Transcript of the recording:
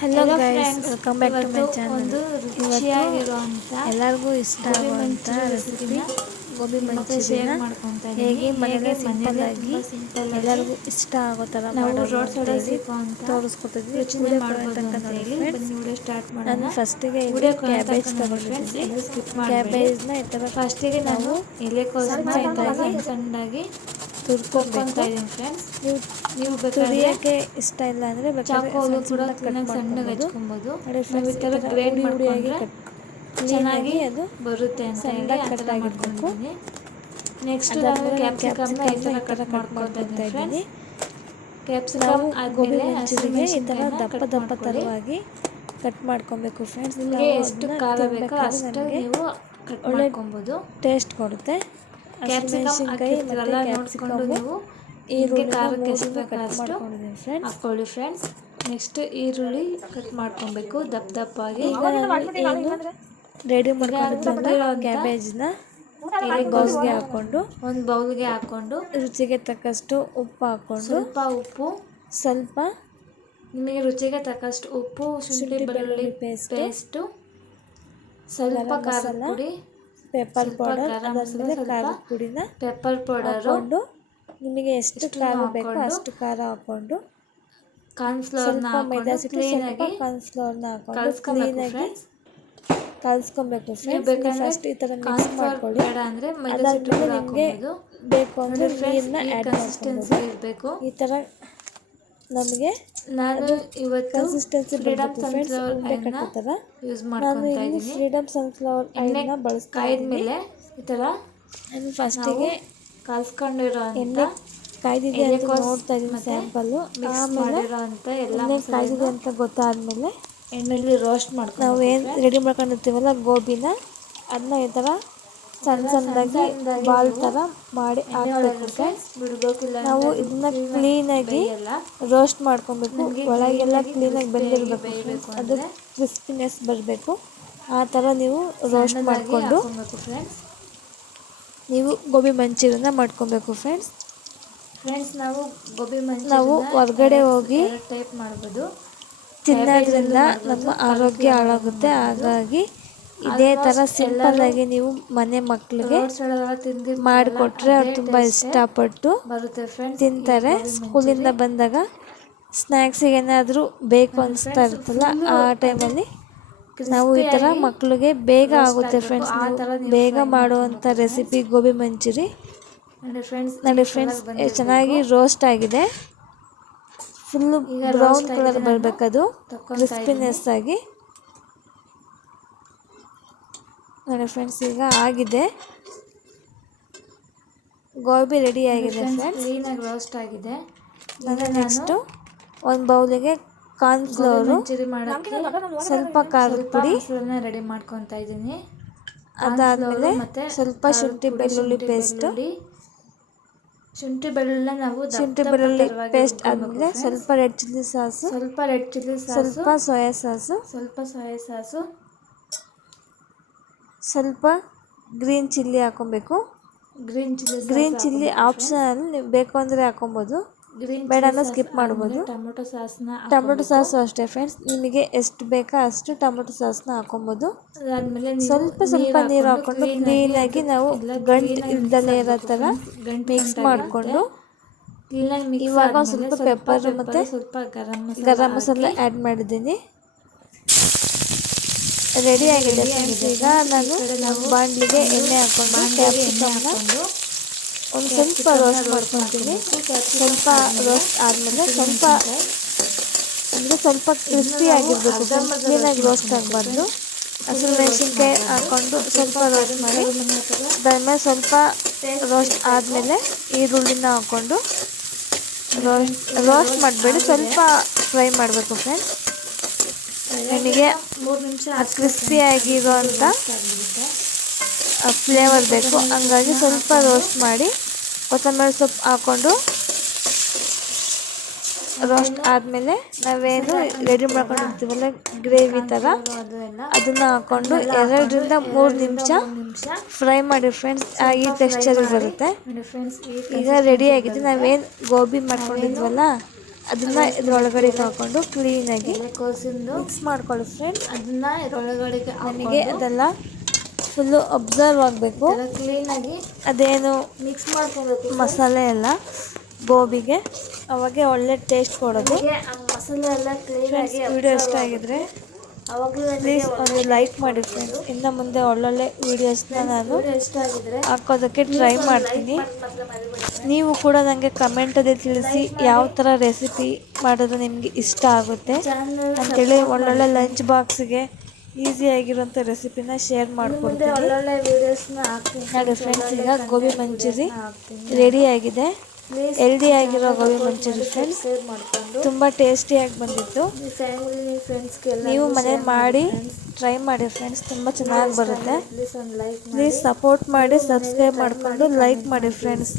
Hello guys, friends, welcome back to my ಇವತ್ತು channel. ಒಂದು ರುಚಿಯಾಗಿರುವಂಥ ಎಲ್ಲರಿಗೂ ಇಷ್ಟ ಆಗುವಂಥ ರೆಸಿಪಿ ಗೋಬಿ ಮಂಚೂರಿಯನ ಹೇಗೆ ಮನೇಲಿ ಸಿಂಪಲ್ಲಾಗಿ ಎಲ್ಲರಿಗೂ ಇಷ್ಟ ಆಗೋ ಥರ ನಾವು ಮಾಡೋದು ರೋಡ್ ಸೈಡಲ್ಲಿ ಅಂತೇಳಿ ಸಿಗೋವಂಥ ತೋರಿಸ್ಕೊತಿದ್ವಿ. ರುಚಿನೇ ವಿಡಿಯೋ ಮಾಡ್ಬೋದು ತನಕ ಅಂತ ನೋಡಿ ಹೇಳಿ ಫ್ರೆಂಡ್ಸ್. ಬನ್ನಿ ವಿಡಿಯೋ ಸ್ಟಾರ್ಟ್ ಮಾಡೋಣ. ನಾನು ಫಸ್ಟಿಗೆ ಇಲ್ಲಿ ವಿಡಿಯೋ ಕ್ಯಾಬೇಜ್ ತನಕ ನೋಡಿ ಫ್ರೆಂಡ್ಸ್, ತಗೊಂಡಿದ್ದೀನಿ. ಎಲ್ಲೂ ಸ್ಕಿಪ್ ಮಾಡಬೇಡಿ. ಕ್ಯಾಬೇಜ್ನ ಈ ಥರ ಫಸ್ಟಿಗೆ ನಾನು ಎಲೆಕೋಸನ್ನ ಈ ಥರ ಸಣ್ಣ ಸಣ್ಣದಾಗಿ ತುರ್ಕೊತಾ ಇದ್ದೀನಿ ಫ್ರೆಂಡ್ಸ್. ನೀವು ತುರಿಯೋಕ್ಕೆ ಇಷ್ಟ ಇಲ್ಲ ಅಂದರೆ ಚಾಕೋಲು ಕೂಡ ಕ್ಲೀನಾಗಿ ಸಣ್ಣಗೆ ಹಚ್ಕೊಬೋದು. ನಾವು ಈ ಥರ ಗ್ರೈಂಡ್ ಮಾಡಿಕೊಂಡ್ರೆ ಚೆನ್ನಾಗಿ ಅದು ಬರುತ್ತೆ ಅಂತ ಹೇಳಿ ಆ ಥರ ಮಾಡ್ಕೊಂಡಿದ್ದೀನಿ. ನೆಕ್ಸ್ಟ್ ನಾನು ಕ್ಯಾಪ್ಸಿಕಮ್ನ ಈ ಥರ ಕಟ್ ಮಾಡ್ಕೊತಾ ಇದ್ದೀನಿ ಫ್ರೆಂಡ್ಸ್. ಕ್ಯಾಪ್ಸಿಕಮ್ ಗೋಬಿ ಆದಮೇಲೆ ಮಂಚೂರಿಗೆ ಈ ಥರ ಹಸಿಮೆಣಸಿನ್ಕಾಯಿನ ದಪ್ಪ ಕಟ್ ದಪ್ಪ ಮಾಡ್ಕೊಳ್ಳಿ. ಥರವಾಗಿ ಕಟ್ ಮಾಡ್ಕೊಬೇಕು ಫ್ರೆಂಡ್ಸ್. ನಿಮಗೆ ಎಷ್ಟು ಖಾರ ಬೇಕೋ ಅಷ್ಟು ನೀವು ಕಟ್ ಮಾಡ್ಕೊಬೋದು. ಟೇಸ್ಟ್ ಕೊಡುತ್ತೆ. ಕ್ಯಾಪ್ಸಿಕಮ್ ಹಾಕಿರ್ತೀರಲ್ಲ ನೋಡಿಕೊಂಡು ನೀವು ಈರುಳ್ಳಿ ಖಾರಕ್ಕೆ ಎಷ್ಟು ಬೇಕೋ ಅಷ್ಟು ಹಾಕ್ಕೊಳ್ಳಿ ಫ್ರೆಂಡ್ಸ್. ನೆಕ್ಸ್ಟ್ ಈರುಳ್ಳಿ ಕಟ್ ಮಾಡ್ಕೊಬೇಕು ದಪ್ಪ ದಪ್ಪಾಗಿ. ರೆಡಿ ಮಾಡ್ಕೊಂಡಿರೋ ಕ್ಯಾಬೇಜ್ನ ಬೌಲ್ಗೆ ಹಾಕ್ಕೊಂಡು ಒಂದು ಬೌಲ್ಗೆ ಹಾಕ್ಕೊಂಡು ರುಚಿಗೆ ತಕ್ಕಷ್ಟು ಉಪ್ಪು ಹಾಕ್ಕೊಂಡು ಸ್ವಲ್ಪ ಉಪ್ಪು, ಸ್ವಲ್ಪ ನಿಮಗೆ ರುಚಿಗೆ ತಕ್ಕಷ್ಟು ಉಪ್ಪು, ಶುಂಠಿ ಬೆಳ್ಳುಳ್ಳಿ ಪೇಸ್ಟು, ಸ್ವಲ್ಪ ಖಾರದ ಪುಡಿ, ಪೆಪ್ಪರ್ ಪೌಡರ್, ಅದಾದಮೇಲೆ ಖಾರದ ಪುಡಿನ ಪೆಪ್ಪರ್ ಪೌಡರು ಹಾಕ್ಕೊಂಡು ನಿಮಗೆ ಎಷ್ಟು ಖಾರ ಬೇಕೋ ಅಷ್ಟು ಖಾರ ಹಾಕ್ಕೊಂಡು ಕಾರ್ನ್ಫ್ಲವರ್ನ ಮೈದಾ ಹಾಕ್ಕೊಂಡು ಕ್ಲೀನಾಗಿ ಕಾರ್ನ್ಫ್ಲವರ್ನ ಹಾಕ್ಕೊಂಡು ಕಲಿಸ್ಕೊಬೇಕು ಕ್ಲೀನಾಗಿ ಫ್ರೆಂಡ್ಸ್. ಕಲಿಸ್ಕೊಬೇಕು ಫ್ರೆಂಡ್ಸ್. ಫಸ್ಟ್ ಈ ಥರ ಮಿಕ್ಸ್ ಕಾರ್ನ್ಫ್ಲವರ್ ಮಾಡ್ಕೊಳ್ಳಿ. ಬೇಡ ಅಂದರೆ ಮೈದಾ ಅದಾದ್ಮೇಲೆ ಹಿಟ್ಟು ನಿಮಗೆ ಹಾಕ್ಬೋದು. ಬೇಕು ಅಂದರೆ ನೀರನ್ನ ಆ್ಯಡ್ ಕನ್ಸಿಸ್ಟೆನ್ಸಿ ಮಾಡ್ಕೊಬೋದು. ಇರಬೇಕು. ಈ ಥರ ನಮಗೆ ನಾನು ಇವತ್ತು ಕನ್ಸಿಸ್ಟೆನ್ಸಿ ಫ್ರೀಡಮ್ ಬರಬೇಕು ಫ್ರೆಂಡ್ಸ್. ಸನ್ಫ್ಲವರ್ ಉಂಡೆ ಆಯಿಲ್ನ ಕಟ್ಟೋ ಥರ ಯೂಸ್ ನಾನು ಮಾಡ್ಕೊತಾ ಇಲ್ಲಿ ಇದ್ದೀನಿ. ಫ್ರೀಡಮ್ ಸನ್ಫ್ಲವರ್ ಆಯಿಲ್ನ ಬಳಸ್ತಾ ಕಾಯ್ದ ಇದ್ದೀನಿ. ಮೇಲೆ ಈ ಥರ ನಾನು ಫಸ್ಟಿಗೆ ಕಲ್ಸ್ಕೊಂಡಿರೋ ಎಣ್ಣೆ ಕಾಯ್ದಿದೆ ಅಂತ ನೋಡ್ತಾ ಇದ್ದೀನಿ ಸ್ಯಾಂಪಲ್ಲು. ಆಮೇಲೆ ಎಣ್ಣೆ ಕಾಯ್ದಿದೆ ಅಂತ ಗೊತ್ತಾದ್ಮೇಲೆ ಎಣ್ಣೆಲಿ ರೋಸ್ಟ್ ಮಾಡ್ಕೊಂಡು ನಾವು ಏನು ರೆಡಿ ಮಾಡ್ಕೊಂಡಿರ್ತೀವಲ್ಲ ಗೋಬಿನ ಅದನ್ನ ಈ ಥರ ಸಣ್ಣ ಸಣ್ಣದಾಗಿ ಬಾಲ್ ಥರ ಮಾಡಿ ಹಾಕಬೇಕು ಫ್ರೆಂಡ್ಸ್. ನಾವು ಇದನ್ನ ಕ್ಲೀನಾಗಿ ರೋಸ್ಟ್ ಮಾಡ್ಕೊಬೇಕು. ಒಳಗೆಲ್ಲ ಕ್ಲೀನಾಗಿ ಬೆಂದಿರಬೇಕು ಫ್ರೆಂಡ್ಸ್. ಅದು ಕ್ರಿಸ್ಪಿನೆಸ್ ಬರಬೇಕು. ಆ ಥರ ನೀವು ರೋಸ್ಟ್ ಮಾಡಿಕೊಂಡು ನೀವು ಗೋಬಿ ಮಂಚೂರಿಯನ್ನ ಮಾಡ್ಕೊಬೇಕು ಫ್ರೆಂಡ್ಸ್. ನಾವು ಗೋಬಿ ನಾವು ಹೊರಗಡೆ ಹೋಗಿ ಟೈಪ್ ಮಾಡ್ಬೋದು. ತಿನ್ನೋದ್ರಿಂದ ನಮ್ಮ ಆರೋಗ್ಯ ಹಾಳಾಗುತ್ತೆ. ಹಾಗಾಗಿ ಇದೇ ಥರ ಸಿಂಪಲ್ಲಾಗಿ ನೀವು ಮನೆ ಮಕ್ಕಳಿಗೆ ಮಾಡಿಕೊಟ್ರೆ ಅವ್ರು ತುಂಬ ಇಷ್ಟಪಟ್ಟು ತಿಂತಾರೆ. ಸ್ಕೂಲಿಂದ ಬಂದಾಗ ಸ್ನ್ಯಾಕ್ಸಿಗೆ ಏನಾದರೂ ಬೇಕು ಅನಿಸ್ತಾ ಇರ್ತಲ್ಲ, ಆ ಟೈಮಲ್ಲಿ ನಾವು ಈ ಥರ ಮಕ್ಕಳಿಗೆ ಬೇಗ ಆಗುತ್ತೆ ಫ್ರೆಂಡ್ಸ್. ಬೇಗ ಮಾಡುವಂಥ ರೆಸಿಪಿ ಗೋಬಿ ಮಂಚೂರಿ. ನೋಡಿ ಫ್ರೆಂಡ್ಸ್, ಚೆನ್ನಾಗಿ ರೋಸ್ಟ್ ಆಗಿದೆ. ಫುಲ್ಲು ಬ್ರೌನ್ ಕಲರ್ ಬರಬೇಕದು, ಕ್ರಿಸ್ಪಿನೆಸ್ ಆಗಿ. ನೋಡಿ ಫ್ರೆಂಡ್ಸ್, ಈಗ ಆಗಿದೆ. ಗೋಬಿ ರೆಡಿ ಆಗಿದೆ ಫ್ರೆಂಡ್ಸ್. ಕ್ಲೀನಾಗಿ ರೋಸ್ಟ್ ಆಗಿದೆ. ನಾನು ನೆಕ್ಸ್ಟು ಒಂದು ಬೌಲಿಗೆ ಕಾರ್ನ್ಫ್ಲವರು, ಸ್ವಲ್ಪ ಖಾರದ ಪುಡಿ ರೆಡಿ ಮಾಡ್ಕೊತಾ ಇದ್ದೀನಿ. ಅದಾದಮೇಲೆ ಸ್ವಲ್ಪ ಶುಂಠಿ ಬೆಳ್ಳುಳ್ಳಿ ಪೇಸ್ಟು, ಶುಂಠಿ ಬೆಳ್ಳುಳ್ಳಿ ಪೇಸ್ಟ್ ಆದಮೇಲೆ ಸ್ವಲ್ಪ ರೆಡ್ ಚಿಲ್ಲಿ ಸಾಸು, ಸ್ವಲ್ಪ ಸೋಯಾ ಸಾಸು, ಸ್ವಲ್ಪ ಗ್ರೀನ್ ಚಿಲ್ಲಿ ಹಾಕೊಬೇಕು. ಗ್ರೀನ್ ಚಿಲ್ಲಿ ಆಪ್ಷನಲ್, ನೀವು ಬೇಕು ಅಂದರೆ ಹಾಕೊಬೋದು, ಬೇಡ ಅಂದರೆ ಸ್ಕಿಪ್ ಮಾಡ್ಬೋದು. ಟೊಮೊಟೊ ಸಾಸು ಅಷ್ಟೇ ಫ್ರೆಂಡ್ಸ್, ನಿಮಗೆ ಎಷ್ಟು ಬೇಕೋ ಅಷ್ಟು ಟೊಮೊಟೊ ಸಾಸನ್ನ ಹಾಕೊಬೋದು. ಸ್ವಲ್ಪ ನೀರು ಹಾಕ್ಕೊಂಡು ಕ್ಲೀನಾಗಿ ನಾವು ಗಂಟು ಇಲ್ದಲೇ ಇರೋ ಥರ ಮಿಕ್ಸ್ ಮಾಡಿಕೊಂಡು ಇವಾಗ ಒಂದು ಸ್ವಲ್ಪ ಪೆಪ್ಪರ್ ಮತ್ತು ಗರಂ ಮಸಾಲ ಆ್ಯಡ್ ಮಾಡಿದ್ದೀನಿ. ರೆಡಿ ಆಗಿದೆ ಫ್ರೆಂಡ್ಸ್. ಈಗ ನಾನು ಬಾಣಲಿಗೆ ಎಣ್ಣೆ ಹಾಕ್ಕೊಂಡು ಕ್ಯಾಪ್ಸಿಕಮ್ನ ಒಂದು ಸ್ವಲ್ಪ ರೋಸ್ಟ್ ಮಾಡ್ಕೊತೀನಿ. ಸ್ವಲ್ಪ ರೋಸ್ಟ್ ಆದಮೇಲೆ ಸ್ವಲ್ಪ ಕ್ರಿಸ್ಪಿ ಆಗಿರಬೇಕು, ಕ್ಲೀನಾಗಿ ರೋಸ್ಟ್ ಆಗಬಾರ್ದು. ಹಸಿಮೆಣಸಿನ್ಕಾಯಿ ಹಾಕ್ಕೊಂಡು ಸ್ವಲ್ಪ ರೋಸ್ಟ್ ಮಾಡಿ, ಅದಾದಮೇಲೆ ಸ್ವಲ್ಪ ರೋಸ್ಟ್ ಆದಮೇಲೆ ಈರುಳ್ಳಿನ ಹಾಕ್ಕೊಂಡು ರೋಸ್ಟ್ ಮಾಡಬೇಡಿ, ಸ್ವಲ್ಪ ಫ್ರೈ ಮಾಡಬೇಕು ಫ್ರೆಂಡ್ಸ್. ನಿಮಗೆ ಕ್ರಿಸ್ಪಿಯಾಗಿರೋಂಥ ಫ್ಲೇವರ್ ಬೇಕು, ಹಂಗಾಗಿ ಸ್ವಲ್ಪ ರೋಸ್ಟ್ ಮಾಡಿ ಕೊತ್ತಂಬರಿ ಸೊಪ್ಪು ಹಾಕ್ಕೊಂಡು ರೋಸ್ಟ್ ಆದಮೇಲೆ ನಾವೇನು ರೆಡಿ ಮಾಡ್ಕೊಂಡಿರ್ತೀವಲ್ಲ ಗ್ರೇವಿ ಥರ, ಅದನ್ನು ಹಾಕ್ಕೊಂಡು 2 ರಿಂದ 3 ನಿಮಿಷ ಫ್ರೈ ಮಾಡಿ ಫ್ರೆಂಡ್ಸ್. ಈ ಟೆಕ್ಸ್ಚರಿಗೆ ಬರುತ್ತೆ. ಈಗ ರೆಡಿಯಾಗಿದೆ. ನಾವೇನು ಗೋಬಿ ಮಾಡ್ಕೊಂಡಿದ್ವಲ್ಲ ಅದನ್ನು ಇದ್ರೊಳಗಡೆ ಹಾಕ್ಕೊಂಡು ಕ್ಲೀನಾಗಿ ಎಲೆಕೋಸಿಂದು ಮಿಕ್ಸ್ ಮಾಡ್ಕೊಳ್ಳಿ ಫ್ರೆಂಡ್ಸ್. ಅದನ್ನು ಇದರೊಳಗಡೆ ನಮಗೆ ಅದೆಲ್ಲ ಫುಲ್ಲು ಅಬ್ಸರ್ವ್ ಆಗಬೇಕು. ಕ್ಲೀನಾಗಿ ಅದೇನು ಮಿಕ್ಸ್ ಮಾಡ್ಕೊಬೇಕು ಮಸಾಲೆ ಎಲ್ಲ ಗೋಬಿಗೆ, ಅವಾಗೆ ಒಳ್ಳೆ ಟೇಸ್ಟ್ ಕೊಡೋದು. ಆ ಮಸಾಲೆ ಎಲ್ಲ ಫ್ರೆಂಡ್ಸ್, ಕ್ಲೀನಾಗಿ ವಿಡಿಯೋ ಇಷ್ಟ ಆಗಿದ್ರೆ ಅವಾಗಲೂ ಪ್ಲೀಸ್ ಒಂದು ಲೈಕ್ ಮಾಡಿ ಫ್ರೆಂಡ್ಸ್. ಇನ್ನು ಮುಂದೆ ಒಳ್ಳೊಳ್ಳೆ ವೀಡಿಯೋಸ್ನ ನಾನು ಇಷ್ಟ ಆಗಿದ್ರೆ ಹಾಕೋದಕ್ಕೆ ಟ್ರೈ ಮಾಡ್ತೀನಿ. ನೀವು ಕೂಡ ನನಗೆ ಕಮೆಂಟಲ್ಲಿ ತಿಳಿಸಿ ಯಾವ ಥರ ರೆಸಿಪಿ ಮಾಡೋದು ನಿಮಗೆ ಇಷ್ಟ ಆಗುತ್ತೆ ಅಂಥೇಳಿ. ಒಳ್ಳೊಳ್ಳೆ ಲಂಚ್ ಬಾಕ್ಸಿಗೆ ಈಸಿಯಾಗಿರೋಂಥ ರೆಸಿಪಿನ ಶೇರ್ ಮಾಡ್ಕೊಡ್ತೀನಿ. ಒಳ್ಳೊಳ್ಳೆ ವೀಡಿಯೋಸ್ನ ಹಾಕ್ತೀನಿ ನೋಡಿ ಫ್ರೆಂಡ್ಸ್, ಈಗ ಗೋಬಿ ಮಂಚೂರಿ ರೆಡಿ ಆಗಿದೆ. ಹೆಲ್ದಿ ಆಗಿರೋ ಗೋಬಿ ಮಂಚೂರಿ ಫ್ರೆಂಡ್ಸ್, ತುಂಬ ಟೇಸ್ಟಿಯಾಗಿ ಬಂದಿತ್ತು. ಫ್ಯಾಮಿಲಿ ಫ್ರೆಂಡ್ಸ್ಗೆ ನೀವು ಮನೇಲಿ ಮಾಡಿ ಟ್ರೈ ಮಾಡಿ ಫ್ರೆಂಡ್ಸ್, ತುಂಬ ಚೆನ್ನಾಗಿ ಬರುತ್ತೆ. ಪ್ಲೀಸ್ ಸಪೋರ್ಟ್ ಮಾಡಿ, ಸಬ್ಸ್ಕ್ರೈಬ್ ಮಾಡಿಕೊಂಡು ಲೈಕ್ ಮಾಡಿ ಫ್ರೆಂಡ್ಸ್.